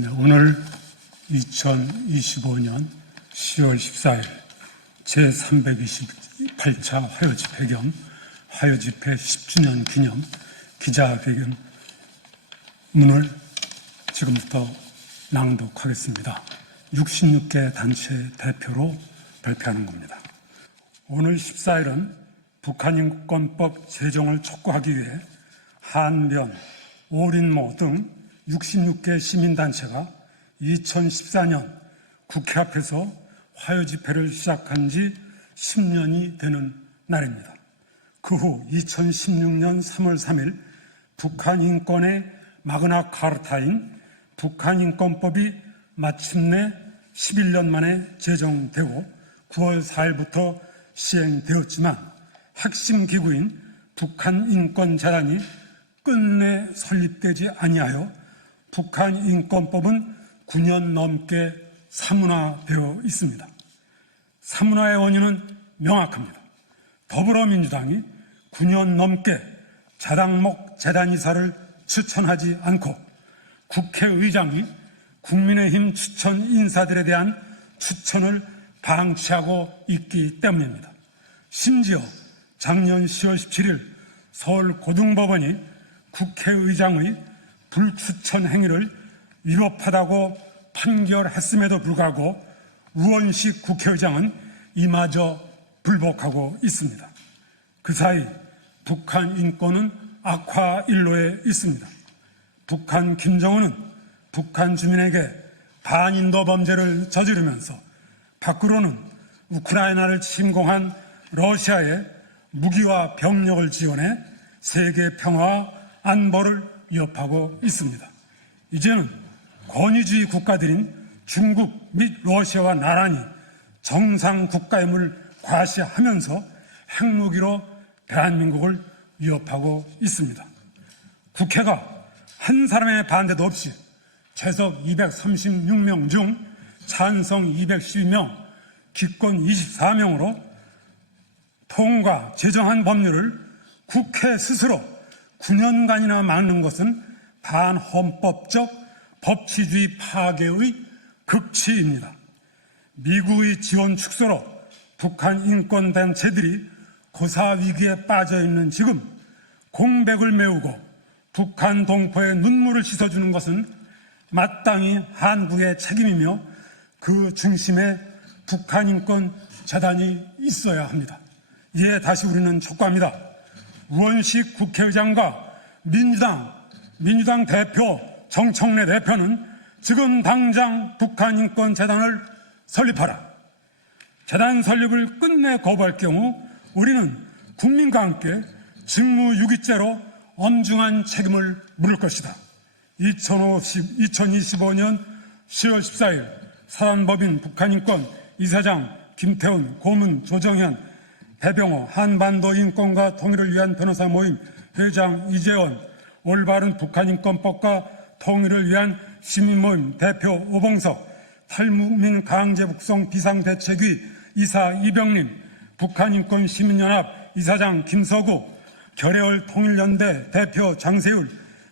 네, 오늘 2025년 10월 14일 제328차 화요집회 겸 화요집회 10주년 기념 기자회견 문을 지금부터 낭독하겠습니다. 66개 단체 대표로 발표하는 겁니다. 오늘 14일은 북한인권법 제정을 촉구하기 위해 한변, 오린모 등 66개 시민단체가 2014년 국회 앞에서 화요 집회를 시작한 지 10년이 되는 날입니다. 그 후 2016년 3월 3일 북한 인권의 마그나 카르타인 북한 인권법이 마침내 11년 만에 제정되고 9월 4일부터 시행되었지만 핵심 기구인 북한 인권 재단이 끝내 설립되지 아니하여 북한 인권법은 9년 넘게 사문화되어 있습니다. 사문화의 원인은 명확합니다. 더불어민주당이 9년 넘게 자당목 재단이사를 추천하지 않고 국회의장이 국민의힘 추천 인사들에 대한 추천을 방치하고 있기 때문입니다. 심지어 작년 10월 17일 서울고등법원이 국회의장의 불추천 행위를 위법하다고 판결했음에도 불구하고 우원식 국회의장은 이마저 불복하고 있습니다. 그 사이 북한 인권은 악화 일로에 있습니다. 북한 김정은은 북한 주민에게 반인도 범죄를 저지르면서 밖으로는 우크라이나를 침공한 러시아에 무기와 병력을 지원해 세계 평화와 안보를 위협하고 있습니다. 이제는 권위주의 국가들인 중국 및 러시아와 나란히 정상 국가임을 과시하면서 핵무기로 대한민국을 위협하고 있습니다. 국회가 한 사람의 반대도 없이 최석 236명 중 찬성 212명, 기권 24명으로 통과, 제정한 법률을 국회 스스로 9년간이나 막는 것은 반헌법적 법치주의 파괴의 극치입니다. 미국의 지원 축소로 북한 인권단체들이 고사 위기에 빠져 있는 지금 공백을 메우고 북한 동포의 눈물을 씻어주는 것은 마땅히 한국의 책임이며 그 중심에 북한 인권 재단이 있어야 합니다. 이에 다시 우리는 촉구합니다. 우원식 국회의장과 민주당, 민주당 대표 정청래 대표는 지금 당장 북한인권재단을 설립하라. 재단 설립을 끝내 거부할 경우 우리는 국민과 함께 직무유기죄로 엄중한 책임을 물을 것이다. 2025년 10월 14일 사단법인 북한인권 이사장 김태훈, 고문, 조정현, 해병호, 한반도 인권과 통일을 위한 변호사 모임 회장 이재원, 올바른 북한 인권법과 통일을 위한 시민모임 대표 오봉석, 탈북민 강제 북송 비상대책위 이사 이병림, 북한인권 시민연합 이사장 김서구, 결해월 통일연대 대표 장세율,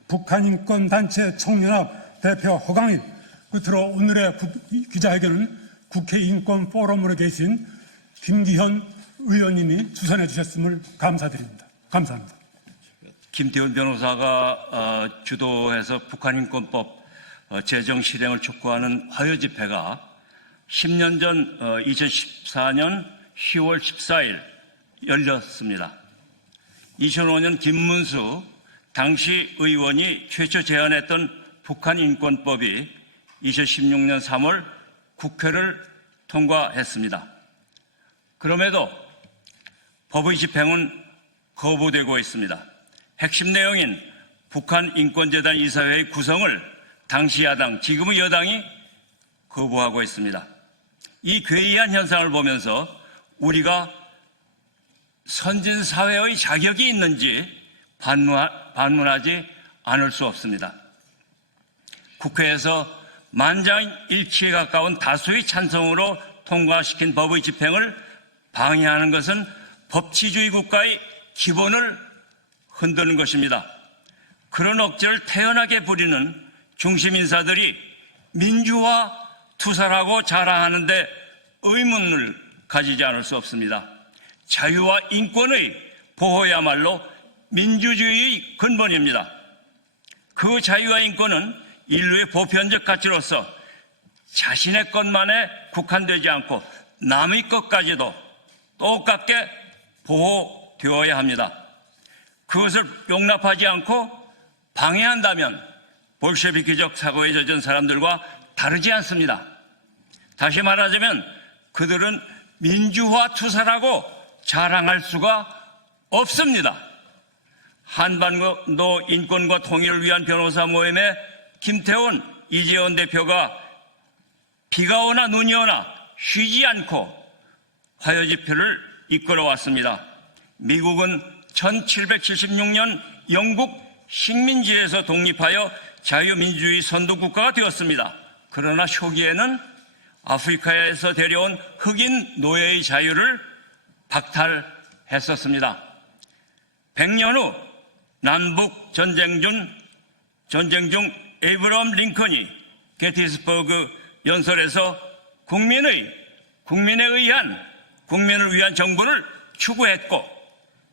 북한인권단체 청년합 대표 허강일, 끝으로 오늘의 기자회견은 국회 인권 포럼으로 계신 김기현 의원님이 주선해 주셨음을 감사드립니다. 감사합니다. 김태훈 변호사가 어, 주도해서 북한인권법 어, 제정 실행을 촉구하는 화요 집회가 10년 전 2014년 10월 14일 열렸습니다. 2005년 김문수 당시 의원이 최초 제안했던 북한인권법이 2016년 3월 국회를 통과했습니다. 그럼에도 법의 집행은 거부되고 있습니다. 핵심 내용인 북한 인권재단 이사회의 구성을 당시 야당, 지금의 여당이 거부하고 있습니다. 이 괴이한 현상을 보면서 우리가 선진 사회의 자격이 있는지 반문하 지 않을 수 없습니다. 국회에서 만장일치에 가까운 다수의 찬성으로 통과시킨 법의 집행을 방해하는 것은 법치주의 국가의 기본을 흔드는 것입니다. 그런 억지를 태연하게 부리는 중심 인사들이 민주화 투사라고 자랑하는데 의문을 가지지 않을 수 없습니다. 자유와 인권의 보호야말로 민주주의의 근본입니다. 그 자유와 인권은 인류의 보편적 가치로서 자신의 것만에 국한되지 않고 남의 것까지도 똑같게 보호되어야 합니다. 그것을 용납하지 않고 방해한다면 볼셰비키적 사고에 젖은 사람들과 다르지 않습니다. 다시 말하자면 그들은 민주화 투사라고 자랑할 수가 없습니다. 한반도 인권과 통일을 위한 변호사 모임의 김태훈, 이재원 대표가 비가 오나 눈이 오나 쉬지 않고 화요 집회를 이끌어왔습니다. 미국은 1776년 영국 식민지에서 독립하여 자유민주주의 선도국가가 되었습니다. 그러나 초기에는 아프리카에서 데려온 흑인 노예의 자유를 박탈했었습니다. 100년 후 남북 전쟁 중 전쟁 중 에이브럼 링컨이 게티스버그 연설에서 국민의 국민에 의한 국민을 위한 정부를 추구했고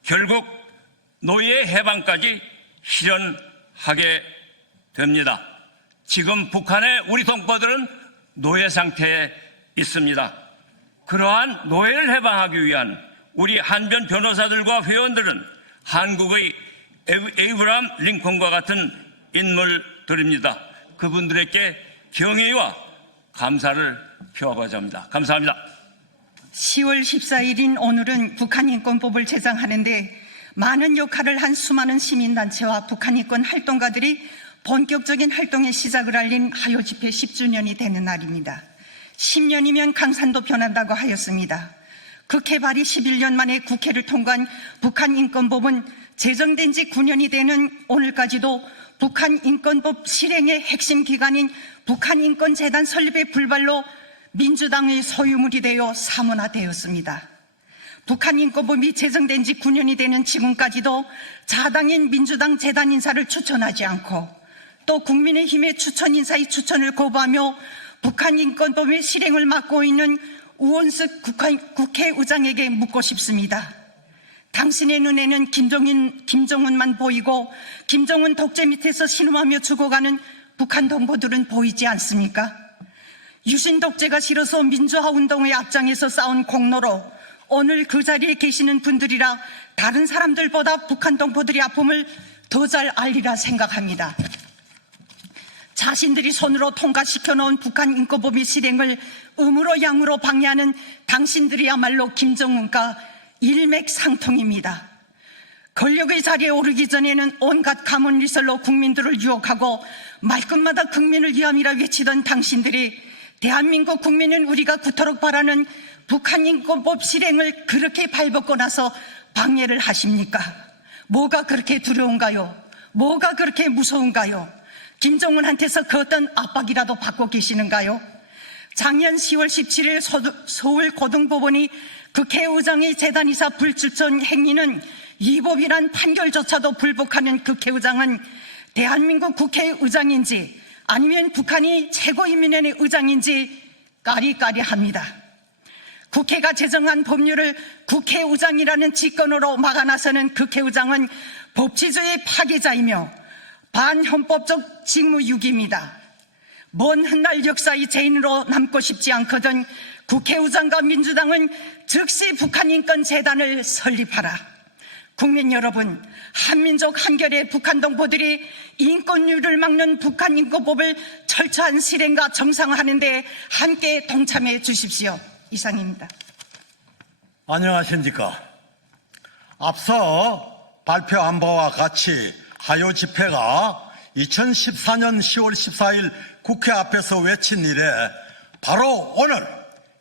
결국 노예 해방까지 실현하게 됩니다. 지금 북한의 우리 동포들은 노예 상태에 있습니다. 그러한 노예를 해방하기 위한 우리 한변 변호사들과 회원들은 한국의 에이브람 링컨과 같은 인물들입니다. 그분들에게 경의와 감사를 표하고자 합니다. 감사합니다. 10월 14일인 오늘은 북한인권법을 제정하는데 많은 역할을 한 수많은 시민단체와 북한인권 활동가들이 본격적인 활동의 시작을 알린 하요 집회 10주년이 되는 날입니다. 10년이면 강산도 변한다고 하였습니다. 국회 발의 11년 만에 국회를 통과한 북한인권법은 제정된 지 9년이 되는 오늘까지도 북한인권법 실행의 핵심 기관인 북한인권재단 설립의 불발로 민주당의 소유물이 되어 사문화되었습니다. 북한 인권법이 제정된 지 9년이 되는 지금까지도 자당인 민주당 재단 인사를 추천하지 않고 또 국민의힘의 추천 인사의 추천을 거부하며 북한 인권법의 실행을 맡고 있는 우원석 국회- 국회 의장에게 묻고 싶습니다. 당신의 눈에는 김정인, 김정은만 보이고 김정은 독재 밑에서 신음하며 죽어가는 북한 동포들은 보이지 않습니까? 유신 독재가 싫어서 민주화 운동의 앞장에서 싸운 공로로 오늘 그 자리에 계시는 분들이라 다른 사람들보다 북한 동포들의 아픔을 더 잘 알리라 생각합니다. 자신들이 손으로 통과시켜 놓은 북한 인권법의 실행을 음으로 양으로 방해하는 당신들이야말로 김정은과 일맥상통입니다. 권력의 자리에 오르기 전에는 온갖 가문리설로 국민들을 유혹하고 말끝마다 국민을 위함이라 외치던 당신들이 대한민국 국민은 우리가 그토록 바라는 북한 인권법 실행을 그렇게 발벗고 나서 방해를 하십니까? 뭐가 그렇게 두려운가요? 뭐가 그렇게 무서운가요? 김정은한테서 그 어떤 압박이라도 받고 계시는가요? 작년 10월 17일 서울 고등법원이 국회의장의 재단이사 불출전 행위는 위법이란 판결조차도 불복하는 국회의장은 대한민국 국회의장인지 아니면 북한이 최고인민회의 의장인지 까리까리합니다. 국회가 제정한 법률을 국회의장이라는 직권으로 막아나서는 국회의장은 법치주의 파괴자이며 반헌법적 직무유기입니다. 먼 훗날 역사의 죄인으로 남고 싶지 않거든 국회의장과 민주당은 즉시 북한인권재단을 설립하라. 국민 여러분, 한민족 한결의 북한 동포들이 인권유를 막는 북한 인권법을 철저한 실행과 정상화하는 데 함께 동참해 주십시오. 이상입니다. 안녕하십니까. 앞서 발표한 바와 같이 하요 집회가 2014년 10월 14일 국회 앞에서 외친 이래 바로 오늘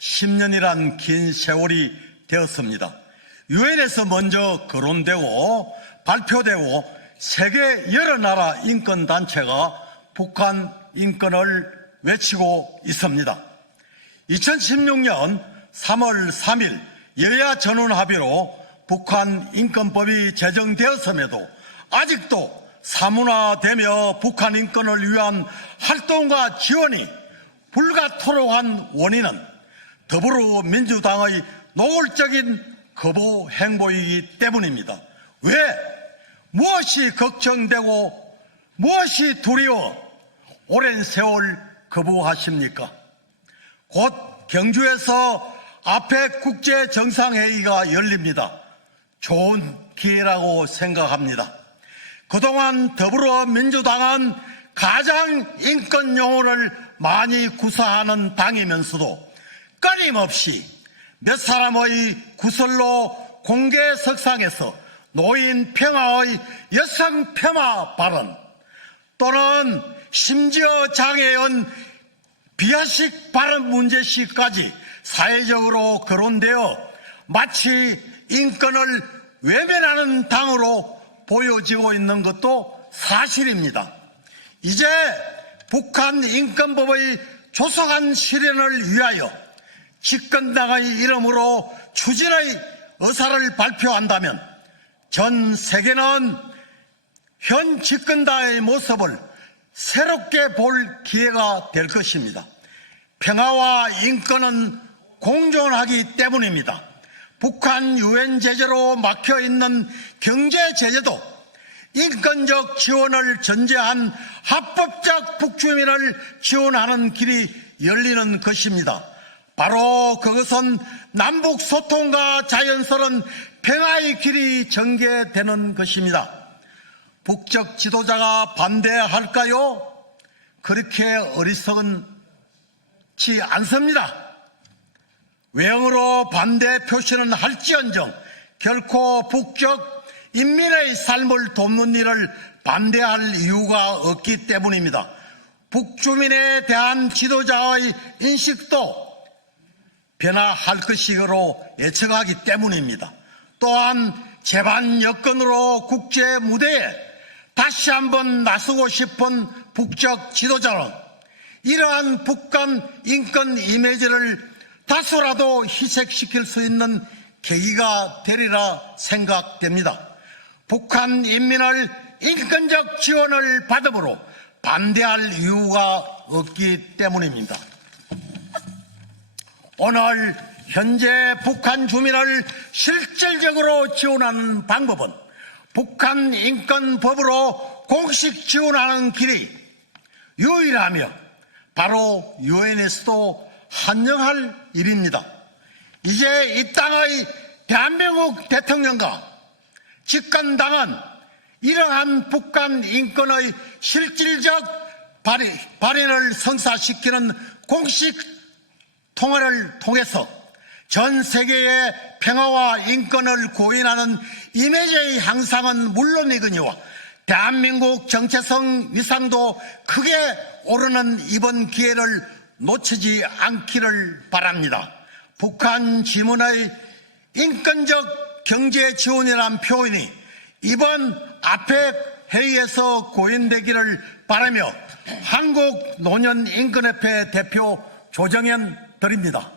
10년이란 긴 세월이 되었습니다. 유엔에서 먼저 거론되고 발표되고 세계 여러 나라 인권 단체가 북한 인권을 외치고 있습니다. 2016년 3월 3일 여야 전원 합의로 북한 인권법이 제정되었음에도 아직도 사문화되며 북한 인권을 위한 활동과 지원이 불가토록한 원인은 더불어민주당의 노골적인 거부 행보이기 때문입니다. 왜? 무엇이 걱정되고 무엇이 두려워 오랜 세월 거부하십니까? 곧 경주에서 아펙 국제 정상회의가 열립니다. 좋은 기회라고 생각합니다. 그동안 더불어민주당은 가장 인권 용어를 많이 구사하는 당이면서도 끊임없이 몇 사람의 구설로 공개 석상에서 노인 평화의 여성 폄하 발언 또는 심지어 장애인 비하식 발언 문제 시까지 사회적으로 거론되어 마치 인권을 외면하는 당으로 보여지고 있는 것도 사실입니다. 이제 북한 인권법의 조속한 실현을 위하여 집권당의 이름으로 추진의 의사를 발표한다면 전 세계는 현 집권당의 모습을 새롭게 볼 기회가 될 것입니다. 평화와 인권은 공존하기 때문입니다. 북한 유엔 제재로 막혀 있는 경제 제재도 인권적 지원을 전제한 합법적 북주민을 지원하는 길이 열리는 것입니다. 바로 그것은 남북 소통과 자연스러운 평화의 길이 전개되는 것입니다. 북적 지도자가 반대할까요? 그렇게 어리석은지 않습니다. 외형으로 반대 표시는 할지언정 결코 북적 인민의 삶을 돕는 일을 반대할 이유가 없기 때문입니다. 북주민에 대한 지도자의 인식도 변화할 것이로 예측하기 때문입니다. 또한 재반 여건으로 국제 무대에 다시 한번 나서고 싶은 북적 지도자는 이러한 북한 인권 이미지를 다소라도 희색시킬 수 있는 계기가 되리라 생각됩니다. 북한 인민을 인권적 지원을 받음으로 반대할 이유가 없기 때문입니다. 오늘 현재 북한 주민을 실질적으로 지원하는 방법은 북한 인권법으로 공식 지원하는 길이 유일하며 바로 유엔에서도 환영할 일입니다. 이제 이 땅의 대한민국 대통령과 집권당은 이러한 북한 인권의 실질적 발휘, 발현을 성사시키는 공식 통화를 통해서 전 세계의 평화와 인권을 고인하는 이미지의 향상은 물론이거니와 대한민국 정체성 위상도 크게 오르는 이번 기회를 놓치지 않기를 바랍니다. 북한 지문의 인권적 경제 지원이란 표현이 이번 아펙 회의에서 고인되기를 바라며 한국 노년 인권협회 대표 조정현 드립니다.